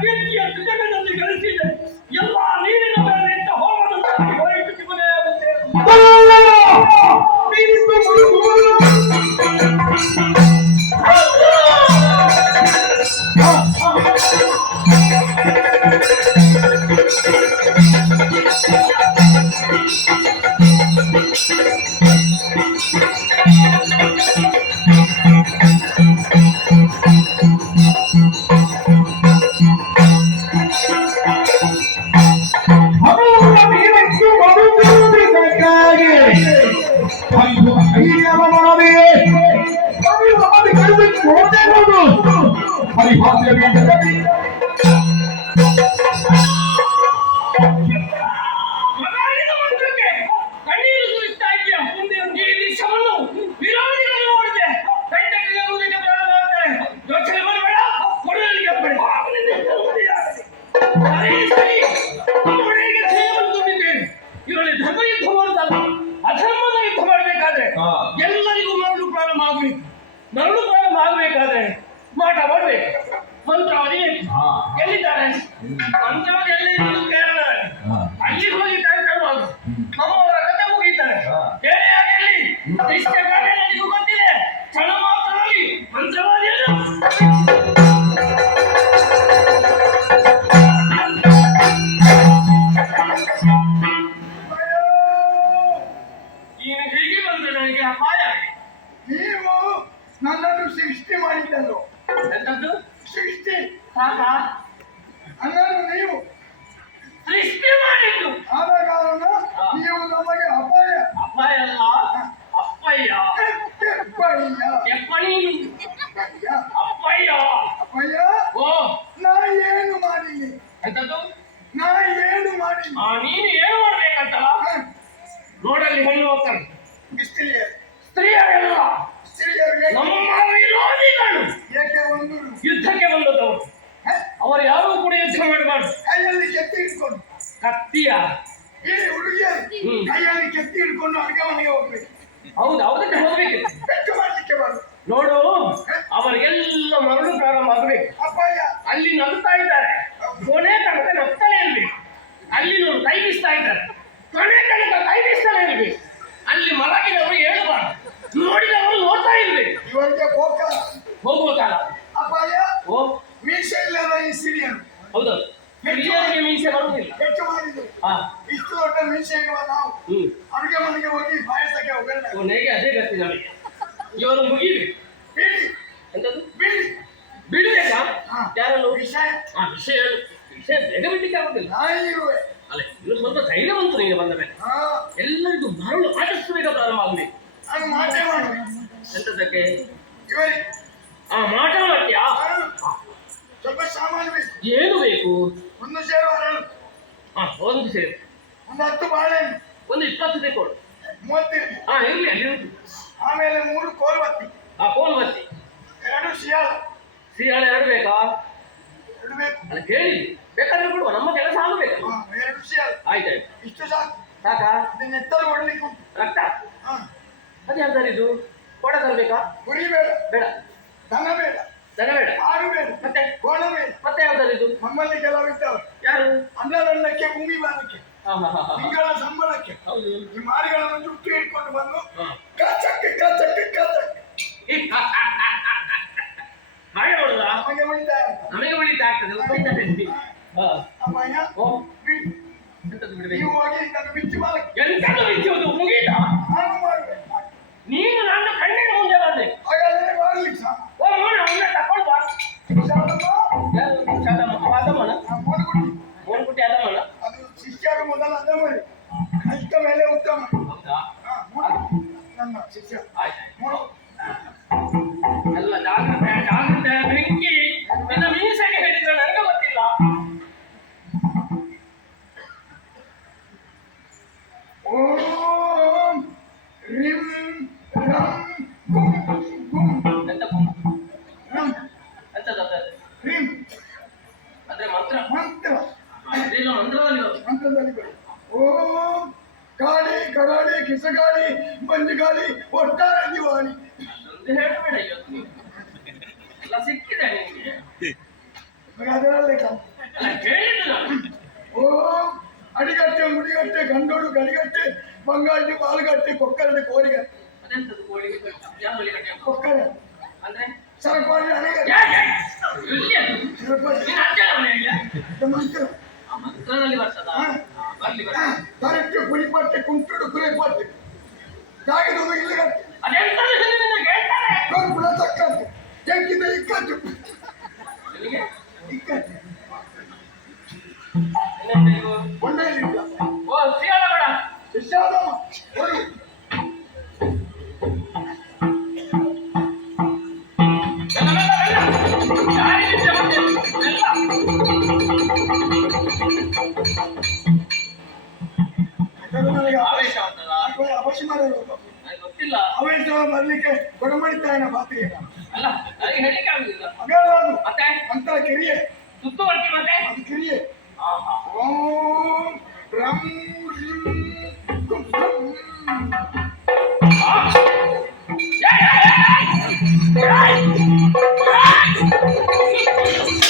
ಕೀರ್ತಿಯ ಜಗದಲ್ಲಿ ಗಳಿಸಿದೆ ಎಲ್ಲ ನೀರಿನ ಮೇಲೆ ಇಟ್ಟ ಹೋಮದಂತೆ ಹೋಯಿತು ಶಿವನೇ ಒಂದೇ. ಮಾಡಬೇಕಾದ್ರೆ ಹಾ. ಎಲ್ಲರಿಗೂ ಮರಳು ಪ್ರಾರಂಭ ಆಗಬೇಕು ಮರಳು ಪ್ರಾರಂಭ ಆಗಬೇಕಾದ್ರೆ ಮಾಟ ಮಾಡಬೇಕು ಮಂತ್ರ ಹೊಡಿಬೇಕು ಹಾ. ಎಲ್ಲಿದ್ದಾರೆ? ಮಂತ್ರವಾದಿ ಎಲ್ಲಿ? ಕೇರಳ. ಅಲ್ಲಿ ಹೋಗಿ ಕಾರ್ಯಕ್ರಮ ನಮ್ಮವರ ಕಥೆ ಮುಗಿತಾರೆ ಹಾ. ಬೇರೆ ಆಗಲಿ ಇಷ್ಟ ಕಾರಣ ನನಗೂ ಗೊತ್ತಿದೆ. ಕ್ಷಣ ಮಾತ್ರದಲ್ಲಿ ಮಂತ್ರವಾದಿಯನ್ನು ಈಗ ಹೀಗೆ ನನಗೆ ಅಪಾಯ. ನೀವು ನನ್ನನ್ನು ಸೃಷ್ಟಿ ಮಾಡಿದ್ದಲ್ಲ ಎಂತದ್ದು ಸೃಷ್ಟಿ. ಪಾಪ ನನ್ನನ್ನು ನೀವು ಸೃಷ್ಟಿ ಮಾಡಿದ್ದು. ಆದ ಕಾರಣ ನೀವು ನಮಗೆ ಅಪಾಯ. ಅಪಾಯ. ಅಲ್ಲ ಅಪ್ಪಯ್ಯ ಅಪ್ಪಯ್ಯ ಎಪ್ಪಣಿ ಅಪ್ಪಯ್ಯ ಅಪ್ಪಯ್ಯ ಓ. ನಾ ಏನು ಮಾಡಿನಿ ಎಂತದ್ದು? ನಾ ಏನು ಮಾಡೀನಿ ನೀನು ಏನು ಮಾಡ್ಬೇಕಂತಲ್ಲ? ನೋಡಲ್ಲಿ ಹೆಣ್ಣು ಹೋಗ್ತಾನೆ. ಸ್ತ್ರೀಯ ಸ್ತ್ರೀಯರೆಲ್ಲ ನಮ್ಮ ವಿರೋಧಿಗಳು ಯುದ್ಧಕ್ಕೆ ಬಂದದವರು? ಅವರು ಯಾರು ಕೂಡ ಯುದ್ಧ ಮಾಡಬಾರ್ದು. ಕೈಯಲ್ಲಿ ಕೆತ್ತಿ ಇಟ್ಕೊಂಡು ಕತ್ತಿಯ. ಈ ಹುಡುಗಿಯರು. ಕೈಯಲ್ಲಿ ಕೆತ್ತಿ ಹಿಡ್ಕೊಂಡು ಅಡುಗೆ ಮನೆಗೆ ಹೋಗ್ಬೇಕು. ಹೌದು ಅವರಿಗೆ ಹೋಗ್ಬೇಕು. ಬೆಟ್ಟು ಮಾಡಲಿಕ್ಕೆ ಬಾರ್ದು. ನೋಡು ಅವರಿಗೆಲ್ಲ ಮರಳು ಪ್ರಾರಂಭ ಆಗಬೇಕು. ಅಪ್ಪಯ್ಯ. ಅಲ್ಲಿ ನಗ್ತಾ ಇದ್ದಾರೆ. ಕೊನೆ ತನಕ ನಗ್ತಾನೆ ಇರ್ಬೇಕು. ಅಲ್ಲಿ ನೋಡು ಕೈ ಬೀಸ್ತಾ ಇದ್ದಾರೆ. ಕೊನೆ ತನಕ ಕೈ ಬೀಸ್ತಾನೆ ಇರ್ಬೇಕು. ಅಲ್ಲಿ ಮಲಗಿದವರು ಹೇಳಬಾರ್ದು. ನೋಡಿದವರು ನೋಡ್ತಾ ಇರ್ಲಿ. ಇವರಿಗೆ ಬೋಕ ಹೋಗುವ ಕಾಲ ಅಪ್ಪಯ್ಯ ಓ ಮೀಸೆ ಇಲ್ಲದ ಈ ಸಿರಿಯನ್ ಹೌದು. ಹಿರಿಯರಿಗೆ ಮೀಸೆ ಬರುವುದಿಲ್ಲ ಹೆಚ್ಚು ಮಾಡಿದ್ರು ಇಷ್ಟು ದೊಡ್ಡ ಮೀಸೆ ಇರುವ ನಾವು. ಅಡುಗೆ ಮನೆಗೆ ಹೋಗಿ ಪಾಯಸಕ್ಕೆ ಹೋಗಲ್ಲ. ಹೇಗೆ ಅದೇ ಗತಿ ನಮಗೆ. ಇವರು ಮುಗಿಲಿ. ಬಿಡಿ. ಎಂತದ್ದು ಬಿಡಿ. ಬಿಡ್ಬೇಕಾ. ಯಾರನ್ನು? ವಿಷಯ ಆ ವಿಷಯ. ವಿಷಯ ಬೇಗ ಬಿಡ್ಲಿಕ್ಕೆ ಆಗುದಿಲ್ಲ. ಇರುವೆ. ಅಲ್ಲ ಇವರು ಸ್ವಲ್ಪ ಧೈರ್ಯ ಬಂತು ನಿಮಗೆ ಬಂದ ಮೇಲೆ ಎಲ್ಲರಿಗೂ ಮರಳು ಆಟಿಸ್ಬೇಕು ಪ್ರಾರಂಭ ಆಗಬೇಕು ಎಂತದಕ್ಕೆ? ಆ ಮಾಟ ಮಾಡ್ತೀಯಾ ಸ್ವಲ್ಪ ಸಾಮಾನು ಬೇಕು ಏನು ಬೇಕು? ಒಂದು ಸೇರು ಅರಳು ಹಾ ಒಂದು ಸೇರು. ಒಂದು ಹತ್ತು ಬಾಳೆಹಣ್ಣು. ಒಂದು ಇಪ್ಪತ್ತು ತೆಕೊಡು ಮೂವತ್ತು ಹಾ ಇರಲಿ ಅಲ್ಲಿ ಆಮೇಲೆ ಮೂರು ಕೋಲ್ ಬತ್ತಿ ಆ ಕೋಲ್ ಬತ್ತಿ ಎರಡು ಸಿಯಾಳ. ಸಿಯಾಳ ಎರಡು ಬೇಕಾ? ಎರಡು ಬೇಕು. ಅಲ್ಲ ಕೇಳಿ ಬೇಕಾದ್ರೆ ಕೊಡುವ ನಮ್ಮ ಕೆಲಸ ಆಗಬೇಕು ಎರಡು ಶಿಯಾಳ ಆಯ್ತಾಯ್ತು. ಇಷ್ಟು ಸಾಕು. ಸಾಕಾ? ನಿನ್ನೆ ಎತ್ತಲು ಹೊಡ್ಲಿಕ್ಕೆ ರಕ್ತ? ಹಾ. ಅದೇ ಇದು? ಕೊಡ ತರಬೇಕಾ ಕುರಿ ಬೇಡ. ಬೇಡ. ಧನ ಬೇಡ. ದನ ಬೇಡ. ಆಡು ಬೇಡ. ಮತ್ತೆ? ಕೋಣ ಬೇಡ. ಮತ್ತೆ ಯಾವ್ದಾರಿದು ನಮ್ಮಲ್ಲಿ ಕೆಲವಿದ್ದವರು ಯಾರು? ಅನ್ನದಂಡಕ್ಕೆ ಭೂಮಿ ಹಾ ತಿಂಗಳ ಸಂಬಳಕ್ಕೆ. ಹೌದು ಈ ಮಾರಿಗಳನ್ನು ಜುಟ್ಟಿ ಇಟ್ಕೊಂಡು ಬಂದು ಕಚ್ಚಕ್ಕೆ ಕಚಕ್ಕೆ ಕಚಕ್ಕೆ ಕಚಕ್ಕೆ. ಹಾಗೆ ಮಾಡುದಾ ನಮಗೆ ಉಳಿತಾಯ. ನಮಗೆ ಉಳಿತ ಆಗ್ತದೆ ಉಳಿತಾಯ. ಅಮ್ಮಯ್ಯ ನೀವು ಹೋಗಿ ಎಲ್ಲ ಜಾಗ್ರತೆ ಜಾಗ್ರತೆ ಬೆಂಕಿ. ನಿನ್ನ ಮೀಸೆಗೆ ಹೇಳಿದ್ರೆ ನನಗೆ ಗೊತ್ತಿಲ್ಲ. ಓಂ ರಿಂ ರಂ ಗುಂ ಗುಂ ಎಂತ ರಂ ಎಂತದ ರಿಂ ಅಂದ್ರೆ ಮಂತ್ರ? ಮಂತ್ರ. ಮಂತ್ರದಲ್ಲಿ ಮಂತ್ರದಲ್ಲಿ ಓಂ ಗಾಳಿ ಕರಾಳಿ ಕಿಸಗಾಳಿ ಮಂಜುಗಾಳಿ ಒಟ್ಟಾರೆ ದಿವಾಳಿ. ಹೇಳಬೇಡ ಇವತ್ತು. ಎಲ್ಲ ಸಿಕ್ಕಿದೆ ನಿಮಗೆ. ಅದರಲ್ಲೇ ಕ- ಅಲ್ಲ ಕೇಳಿದ್ದು ನಾನು. ಓ ಅಡಿಗಟ್ಟೆ ಮುಡಿಗಟ್ಟೆ ಗಂಡೋಡು ಗಡಿಗಟ್ಟೆ ಬಂಗಾಳಿ ಬಾಲ್ಗಟ್ಟೆ ಕೊಕ್ಕರಡೆ ಕೋರಿಗಟ್ಟೆ ಅದೆಂತದ್ದು ಕೋಳಿ ಜಾಂಬಲಿ ಕಟ್ಟೆ ಕೊಕ್ಕರೆ. ಅಂದ್ರೆ? ಅಣೆಗಟ್ಟೆ ಅಜ್ಜನ ಮನೆಯಲ್ಲ? ಮಂತ್ರ ಆ ಮಂತ್ರದಲ್ಲಿ ಬರ್ತದ? ಕರೆಕ್ಟ್ ಕುಡಿಪಟ್ಟೆ ಕುಂಟುಡು ಕುರಿಪಟ್ಟೆ ಜಾಗದೊಂದು ಇಲ್ಲಗಟ್ಟೆ ಅದೆಂತದ್ದು ನಿನ್ನ ಕೇಳ್ತಾರೆ ಕೊಂಪುಳ ತಕ್ಕಂತೆ. ನನಗೆ ಆವೇಶ ಅವಶ್ಯ ನನಗೆ ಗೊತ್ತಿಲ್ಲ ಆವೇಶ ಬರ್ಲಿಕ್ಕೆ ಗುಣಮಡಿತಾಯನ ಪಾತ್ರೆ ಅಲ್ಲ ನನಗೆ ಹೇಳಿಕೆ ಆಗುದಿಲ್ಲ ಹಾಗಾದ್ರೆ ಮತ್ತೆ ಅಂತ ಕಿರಿಯೆ ಸುತ್ತುವರ್ತಿ ಮತ್ತೆ ಅದು ಕಿರಿಯೆ ಓ